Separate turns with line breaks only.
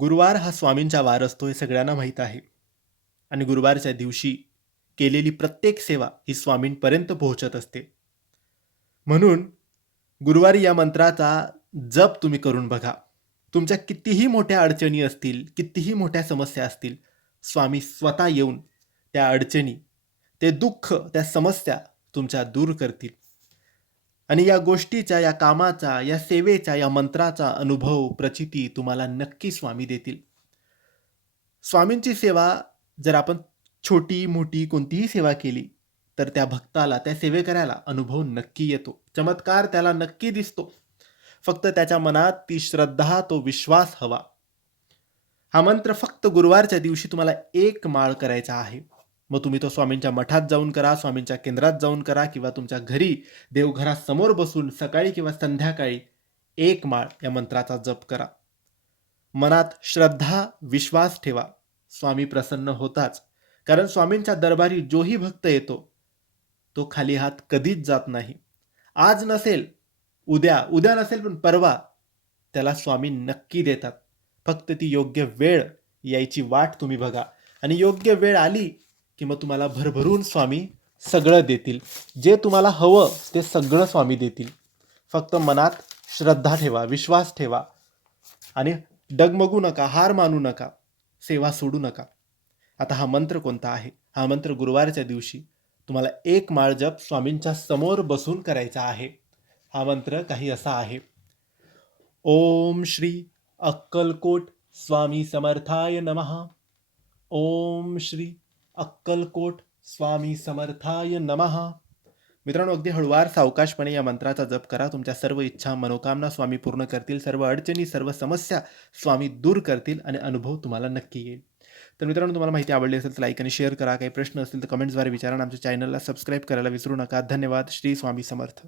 गुरुवार हा स्वामींचा वार असतो हे सगळ्यांना माहीत आहे. आणि गुरुवारच्या दिवशी केलेली प्रत्येक सेवा ही स्वामींपर्यंत पोहोचत असते. म्हणून गुरुवारी या मंत्राचा जप तुम्ही करून बघा. तुमच्या कितीही मोठ्या अडचणी असतील कितीही मोठ्या समस्या असतील स्वामी स्वतः येऊन त्या अडचणी ते दुःख त्या समस्या तुमच्या दूर करतील. आणि या गोष्टीचा या कामाचा या सेवेचा या मंत्राचा अनुभव प्रचिती तुम्हाला नक्की स्वामी देतील. स्वामींची सेवा जर आपण छोटी मोठी कोणतीही सेवा केली तर त्या भक्ताला त्या सेवेकऱ्याला अनुभव नक्की येतो. चमत्कार त्याला नक्की दिसतो. फक्त त्याच्या मनात ती श्रद्धा तो विश्वास हवा. हा मंत्र फक्त गुरुवारच्या दिवशी तुम्हाला एक माळ करायचा आहे. मग तुम्ही तो स्वामींच्या मठात जाऊन करा स्वामींच्या केंद्रात जाऊन करा किंवा तुमच्या घरी देवघरासमोर बसून सकाळी किंवा संध्याकाळी एक माळ या मंत्राचा जप करा. मनात श्रद्धा विश्वास ठेवा. स्वामी प्रसन्न होताच. कारण स्वामींच्या दरबारी जोही भक्त येतो तो खाली हात कधीच जात नाही. आज नसेल उद्या उद्या नसेल पण परवा त्याला स्वामी नक्की देतात. फक्त ती योग्य वेळ यायची वाट तुम्ही बघा. आणि योग्य वेळ आली की मग तुम्हाला भरभरून स्वामी सगळं देतील. जे तुम्हाला हवं ते सगळं स्वामी देतील. फक्त मनात श्रद्धा ठेवा विश्वास ठेवा आणि डगमगू नका हार मानू नका सेवा सोडू नका. आता हा मंत्र कोणता आहे? हा मंत्र गुरुवारच्या दिवशी तुम्हाला एक माळ जप स्वामींच्या समोर बसून करायचा आहे. हा मंत्र काही असा आहे. ओम श्री अक्कलकोट स्वामी समर्थाय नमः. ओम श्री अक्कलकोट स्वामी समर्थाय नमः. मित्रांनो अगदी हळुवार सावकाशपणे या मंत्राचा जप करा. तुमच्या सर्व इच्छा मनोकामना स्वामी पूर्ण करतील. सर्व अडचणी सर्व समस्या स्वामी दूर करतील आणि अनुभव तुम्हाला नक्की येईल. तर मित्रांनो तुम्हाला माहिती आवडली असेल तर लाईक आणि शेअर करा. काही प्रश्न असतील तर कमेंट्सद्वारे विचारा आमच्या चॅनलला सबस्क्राईब करायला विसरू नका. धन्यवाद. श्री स्वामी समर्थ.